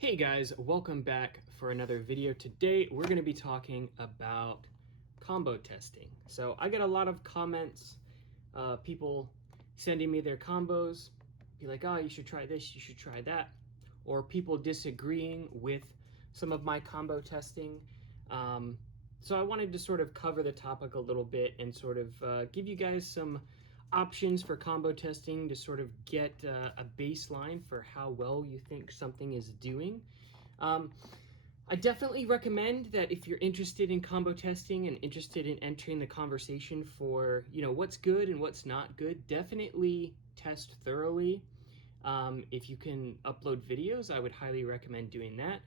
Hey guys, welcome back for another video. Today we're going to be talking about combo testing. So I get a lot of comments, people sending me their combos, be like, oh, you should try this, you should try that, or people disagreeing with some of my combo testing. So I wanted to sort of cover the topic a little bit and sort of give you guys some options for combo testing to sort of get a baseline for how well you think something is doing. Um, I definitely recommend that if you're interested in combo testing and interested in entering the conversation for, what's good and what's not good, definitely test thoroughly. If you can upload videos, I would highly recommend doing that.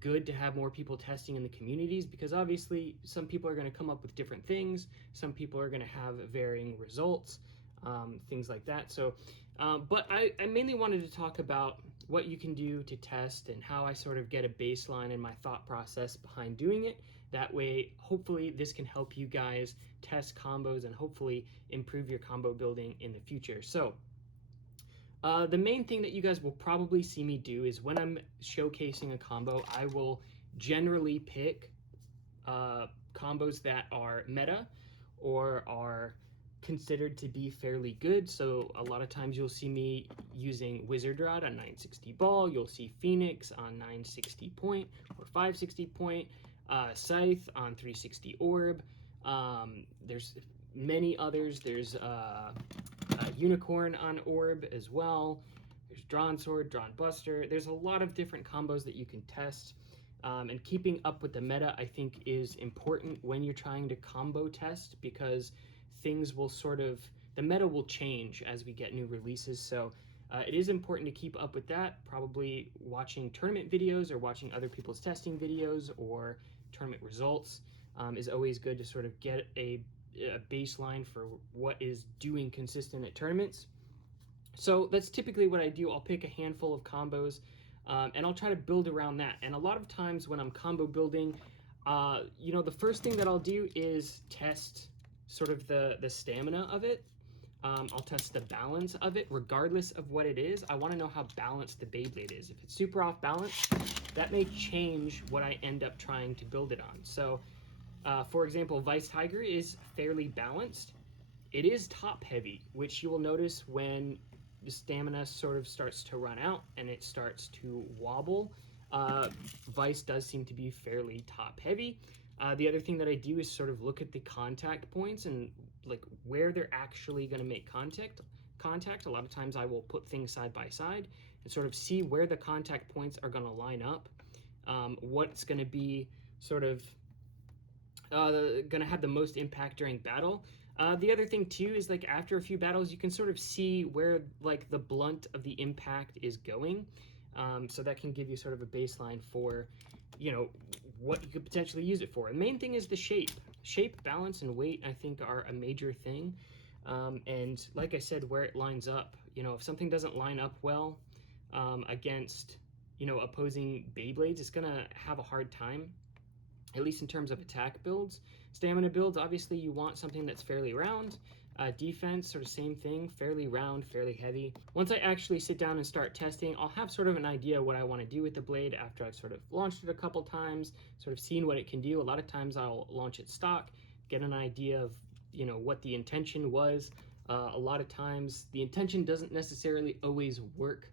Good to have more people testing in the communities because obviously some people are going to come up with different things. Some people are going to have varying results, things like that. So, but I mainly wanted to talk about what you can do to test and how I sort of get a baseline and my thought process behind doing it. That way, hopefully this can help you guys test combos and hopefully improve your combo building in the future. So, the main thing that you guys will probably see me do is when I'm showcasing a combo, I will generally pick combos that are meta or are considered to be fairly good. So a lot of times you'll see me using Wizard Rod on 960 ball. You'll see Phoenix on 960 point or 560 point, Scythe on 360 orb. There's many others. There's Unicorn on orb as well. There's Drawn Sword, Drawn Buster. There's a lot of different combos that you can test. And keeping up with the meta, I think, is important when you're trying to combo test because things will the meta will change as we get new releases. So it is important to keep up with that, probably watching tournament videos or watching other people's testing videos or tournament results is always good to sort of get a baseline for what is doing consistent at tournaments. So that's typically what I do. I'll pick a handful of combos and I'll try to build around that. And a lot of times when I'm combo building, the first thing that I'll do is test sort of the stamina of it. I'll test the balance of it, regardless of what it is. I want to know how balanced the Beyblade is. If it's super off balance, that may change what I end up trying to build it on. So, for example, Vice Tiger is fairly balanced. It is top heavy, which you will notice when the stamina sort of starts to run out and it starts to wobble. Vice does seem to be fairly top heavy. The other thing that I do is sort of look at the contact points and like where they're actually going to make contact. A lot of times I will put things side by side and sort of see where the contact points are going to line up. What's going to be sort of going to have the most impact during battle. The other thing too is like after a few battles, you can sort of see where like the blunt of the impact is going. So that can give you sort of a baseline for, what you could potentially use it for. The main thing is the shape. Shape, balance, and weight, I think, are a major thing. And like I said, where it lines up, if something doesn't line up well against, opposing Beyblades, it's going to have a hard time, at least in terms of attack builds. Stamina builds, obviously you want something that's fairly round. Defense, sort of same thing, fairly round, fairly heavy. Once I actually sit down and start testing, I'll have sort of an idea what I want to do with the blade after I've sort of launched it a couple times, sort of seen what it can do. A lot of times I'll launch it stock, get an idea of, what the intention was. A lot of times the intention doesn't necessarily always work.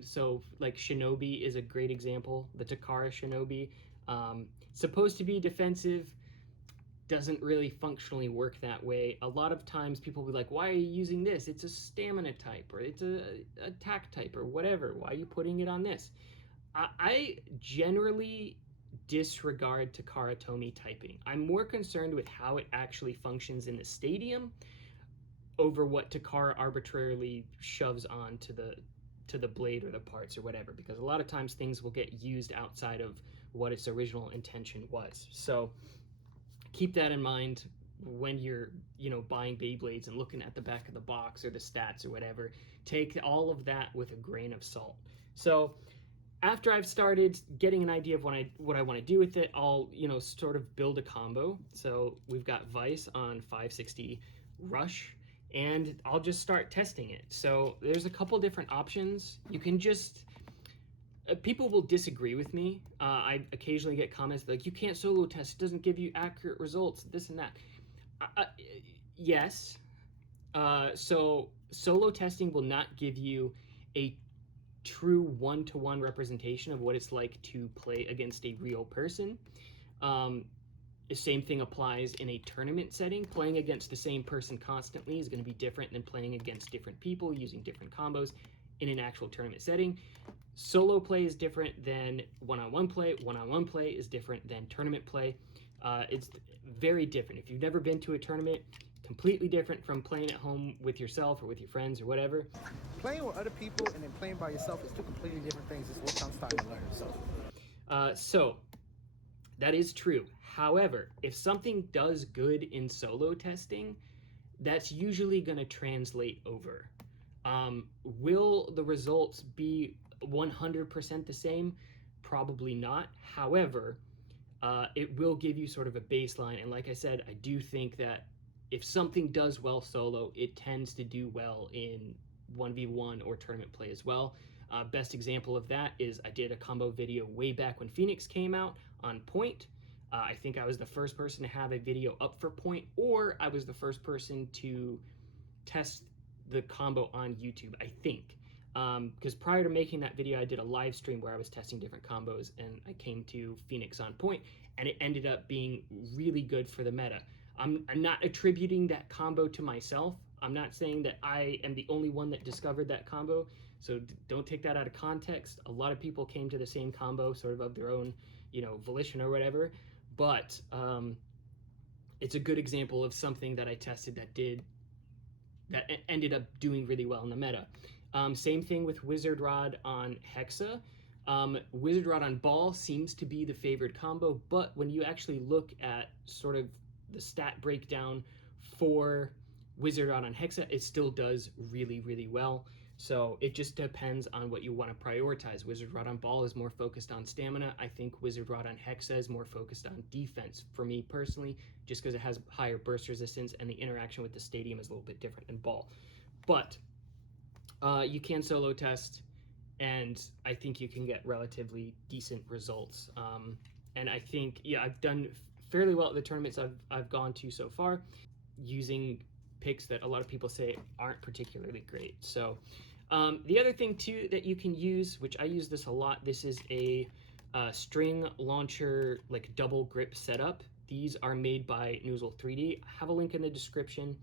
So like Shinobi is a great example, the Takara Shinobi. Supposed to be defensive, doesn't really functionally work that way. A lot of times people will be like, why are you using this? It's a stamina type, or it's a attack type, or whatever. Why are you putting it on this? I generally disregard Takara Tomy typing. I'm more concerned with how it actually functions in the stadium over what Takara arbitrarily shoves on to the blade or the parts or whatever, because a lot of times things will get used outside of what its original intention was. So keep that in mind when you're, buying Beyblades and looking at the back of the box or the stats or whatever. Take all of that with a grain of salt. So after I've started getting an idea of what I want to do with it, I'll, sort of build a combo. So we've got Vice on 560 Rush, and I'll just start testing it. So there's a couple different options. You can just people will disagree with me. I occasionally get comments like, you can't solo test, it doesn't give you accurate results, this and that. Yes. So solo testing will not give you a true one-to-one representation of what it's like to play against a real person. The same thing applies in a tournament setting. Playing against the same person constantly is going to be different than playing against different people using different combos in an actual tournament setting. Solo play is different than one-on-one play. One-on-one play is different than tournament play. It's very different. If you've never been to a tournament, completely different from playing at home with yourself or with your friends or whatever. Playing with other people and then playing by yourself is two completely different things. It's what comes time to learn. So that is true. However, if something does good in solo testing, that's usually going to translate over. Will the results be 100% the same? Probably not. However, it will give you sort of a baseline. And like I said, I do think that if something does well solo, it tends to do well in 1v1 or tournament play as well. Best example of that is I did a combo video way back when Phoenix came out on Point. I think I was the first person to have a video up for Point, or I was the first person to test the combo on YouTube, I think. Because prior to making that video, I did a live stream where I was testing different combos, and I came to Phoenix on Point, and it ended up being really good for the meta. I'm not attributing that combo to myself. I'm not saying that I am the only one that discovered that combo, so don't take that out of context. A lot of people came to the same combo sort of their own, volition or whatever, but it's a good example of something that I tested that ended up doing really well in the meta. Same thing with Wizard Rod on Hexa. Wizard Rod on Ball seems to be the favored combo, but when you actually look at sort of the stat breakdown for Wizard Rod on Hexa, it still does really, really well. So it just depends on what you want to prioritize. Wizard Rod on Ball is more focused on stamina. I think Wizard Rod on Hexa is more focused on defense for me personally, just because it has higher burst resistance and the interaction with the stadium is a little bit different than Ball. But you can solo test, and I think you can get relatively decent results. And I think, I've done fairly well at the tournaments I've gone to so far, using picks that a lot of people say aren't particularly great. So the other thing too that you can use, which I use this a lot, this is a string launcher, like double grip setup. These are made by Noozle 3D. I have a link in the description.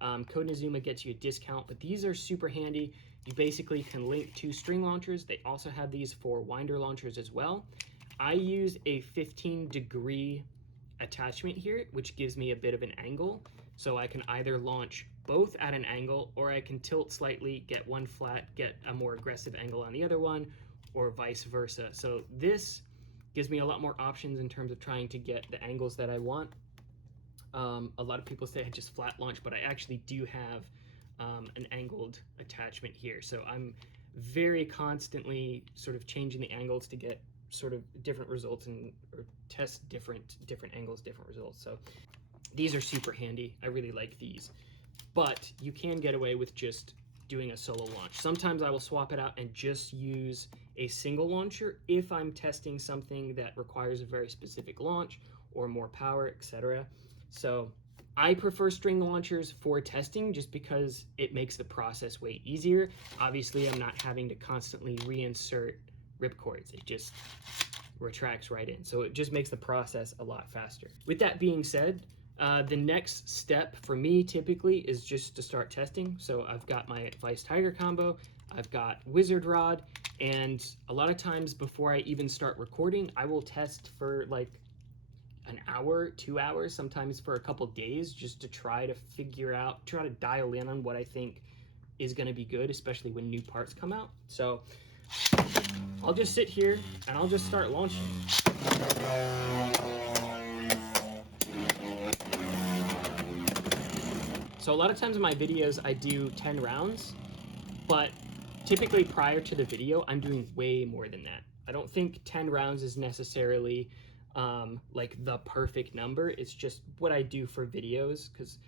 Code Nazuma gets you a discount, but these are super handy. You basically can link two string launchers. They also have these for winder launchers as well. I use a 15-degree attachment here, which gives me a bit of an angle. So I can either launch both at an angle, or I can tilt slightly, get one flat, get a more aggressive angle on the other one, or vice versa. So this gives me a lot more options in terms of trying to get the angles that I want. A lot of people say I just flat launch, but I actually do have an angled attachment here. So I'm very constantly sort of changing the angles to get sort of different results or test different angles, different results. So these are super handy. I really like these. But you can get away with just doing a solo launch. Sometimes I will swap it out and just use a single launcher if I'm testing something that requires a very specific launch or more power, etc. So I prefer string launchers for testing just because it makes the process way easier. Obviously, I'm not having to constantly reinsert ripcords. It just retracts right in. So it just makes the process a lot faster. With that being said, the next step for me typically is just to start testing. So I've got my Vice Tiger combo, I've got Wizard Rod, and a lot of times before I even start recording, I will test for like an hour, 2 hours, sometimes for a couple days, just to try to dial in on what I think is going to be good, especially when new parts come out. So I'll just sit here and I'll just start launching. So a lot of times in my videos, I do 10 rounds, but typically prior to the video, I'm doing way more than that. I don't think 10 rounds is necessarily like the perfect number. It's just what I do for videos, because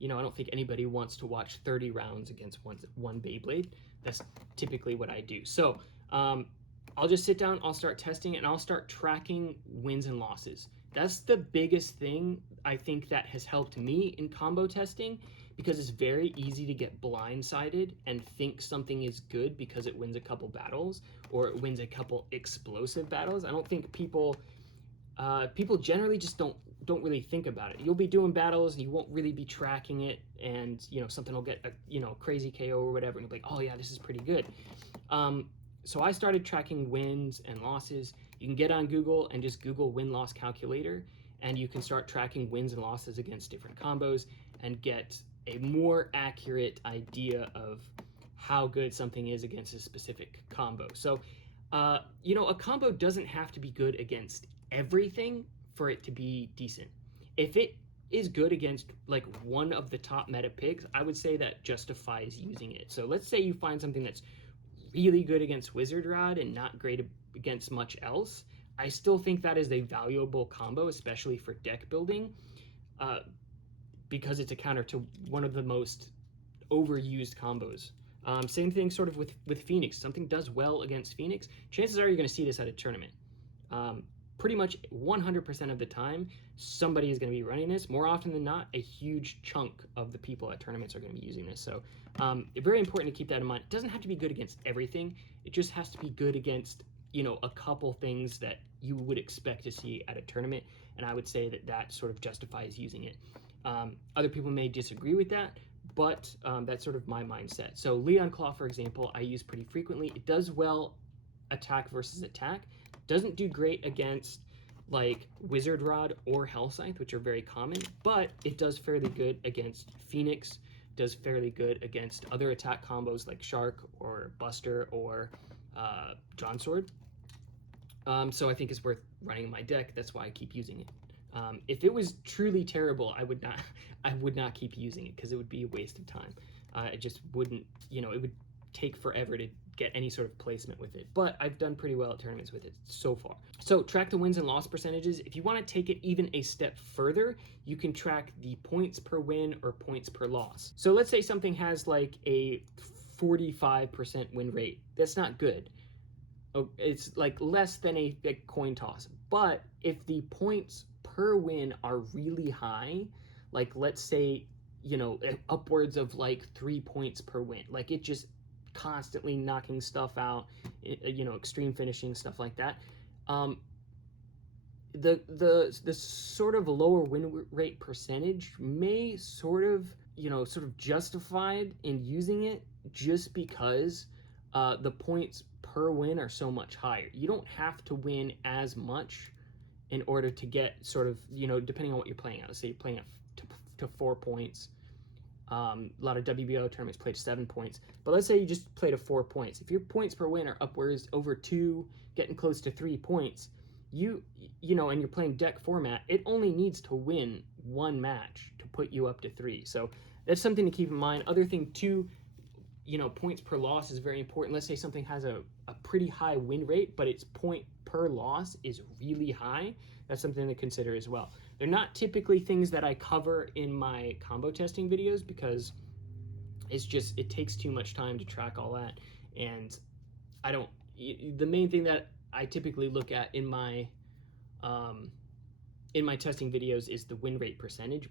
I don't think anybody wants to watch 30 rounds against one Beyblade. That's typically what I do. So I'll just sit down, I'll start testing, and I'll start tracking wins and losses. That's the biggest thing I think that has helped me in combo testing, because it's very easy to get blindsided and think something is good because it wins a couple battles or it wins a couple explosive battles. I don't think people generally just don't really think about it. You'll be doing battles and you won't really be tracking it, and something will get a crazy KO or whatever, and you'll be like, oh yeah, this is pretty good. So I started tracking wins and losses. You can get on Google and just Google win-loss calculator, and you can start tracking wins and losses against different combos and get a more accurate idea of how good something is against a specific combo. So, a combo doesn't have to be good against everything for it to be decent. If it is good against like one of the top meta picks, I would say that justifies using it. So let's say you find something that's really good against Wizard Rod and not great against much else. I still think that is a valuable combo, especially for deck building, because it's a counter to one of the most overused combos. Same thing sort of with Phoenix. Something does well against Phoenix, chances are you're going to see this at a tournament. Pretty much 100% of the time, somebody is going to be running this. More often than not, a huge chunk of the people at tournaments are going to be using this. So very important to keep that in mind. It doesn't have to be good against everything. It just has to be good against, a couple things that you would expect to see at a tournament. And I would say that sort of justifies using it. Other people may disagree with that, but that's sort of my mindset. So Leon Claw, for example, I use pretty frequently. It does well attack versus attack. Doesn't do great against like Wizard Rod or Hell Scythe, which are very common, but it does fairly good against Phoenix, does fairly good against other attack combos like Shark or Buster or John Sword. So I think it's worth running in my deck. That's why I keep using it. If it was truly terrible, I would not keep using it, because it would be a waste of time. It just wouldn't, it would take forever to get any sort of placement with it, but I've done pretty well at tournaments with it so far. So track the wins and loss percentages. If you want to take it even a step further, you can track the points per win or points per loss. So let's say something has like a 45% win rate. That's not good. It's like less than a coin toss. But if the points per win are really high, like let's say, upwards of like 3 points per win, like it just constantly knocking stuff out, extreme finishing, stuff like that. The sort of lower win rate percentage may sort of justified in using it, just because the points per win are so much higher. You don't have to win as much in order to get sort of, depending on what you're playing at. Let's say you're playing to 4 points. A lot of WBO tournaments play to 7 points, but let's say you just play to 4 points. If your points per win are upwards over 2, getting close to 3 points, and you're playing deck format, it only needs to win 1 match to put you up to 3. So that's something to keep in mind. Other thing too, points per loss is very important. Let's say something has a pretty high win rate, but its point per loss is really high. That's something to consider as well. They're not typically things that I cover in my combo testing videos, because it takes too much time to track all that. And the main thing that I typically look at in my testing videos is the win rate percentage.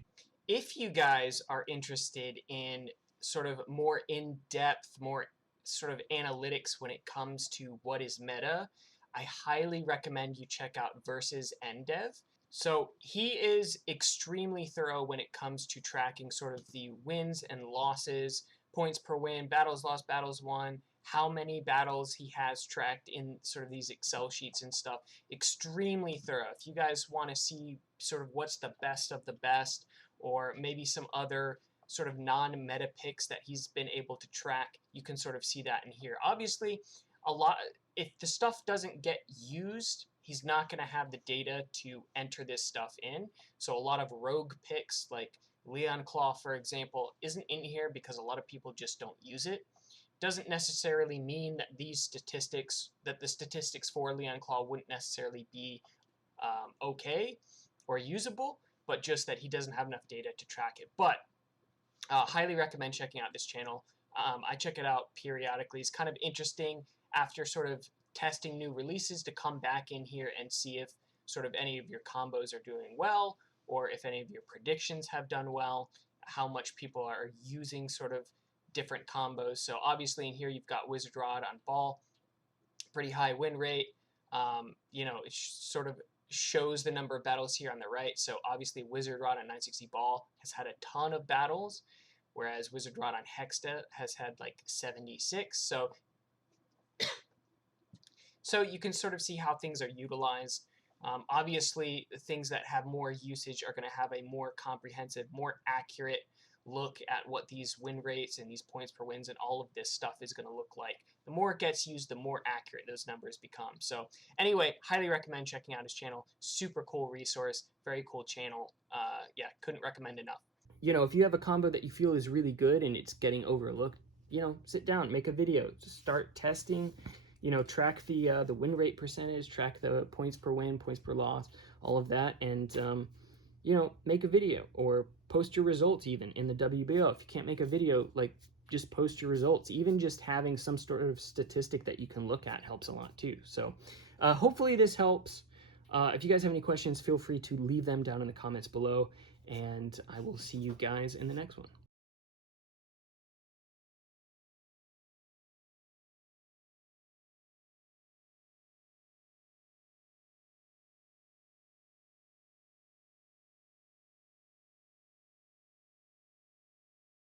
If you guys are interested in sort of more in-depth, more sort of analytics when it comes to what is meta, I highly recommend you check out Versus NDev. So he is extremely thorough when it comes to tracking sort of the wins and losses, points per win, battles lost, battles won, how many battles he has tracked in sort of these Excel sheets and stuff. Extremely thorough. If you guys want to see sort of what's the best of the best, or maybe some other sort of non-meta picks that he's been able to track, you can sort of see that in here. Obviously, if the stuff doesn't get used, he's not going to have the data to enter this stuff in. So a lot of rogue picks like Leon Claw, for example, isn't in here because a lot of people just don't use it. Doesn't necessarily mean that the statistics for Leon Claw wouldn't necessarily be okay or usable, but just that he doesn't have enough data to track it. But highly recommend checking out this channel. I check it out periodically. It's kind of interesting after sort of testing new releases to come back in here and see if sort of any of your combos are doing well, or if any of your predictions have done well, how much people are using sort of different combos. So obviously in here you've got Wizard Rod on ball, pretty high win rate. You know, it sort of shows the number of battles here on the right. So obviously Wizard Rod on 960 ball has had a ton of battles, whereas Wizard Rod on Hexta has had like 76. So you can sort of see how things are utilized. Obviously, things that have more usage are going to have a more comprehensive, more accurate look at what these win rates and these points per wins and all of this stuff is going to look like. The more it gets used, the more accurate those numbers become. So anyway, highly recommend checking out his channel. Super cool resource, very cool channel. Yeah, couldn't recommend enough. You know, if you have a combo that you feel is really good and it's getting overlooked, you know, sit down, make a video, just start testing. You know, track the win rate percentage, track the points per win, points per loss, all of that, and you know, make a video or post your results even in the WBO. If you can't make a video, like just post your results. Even just having some sort of statistic that you can look at helps a lot too. So hopefully this helps. If you guys have any questions, feel free to leave them down in the comments below, and I will see you guys in the next one.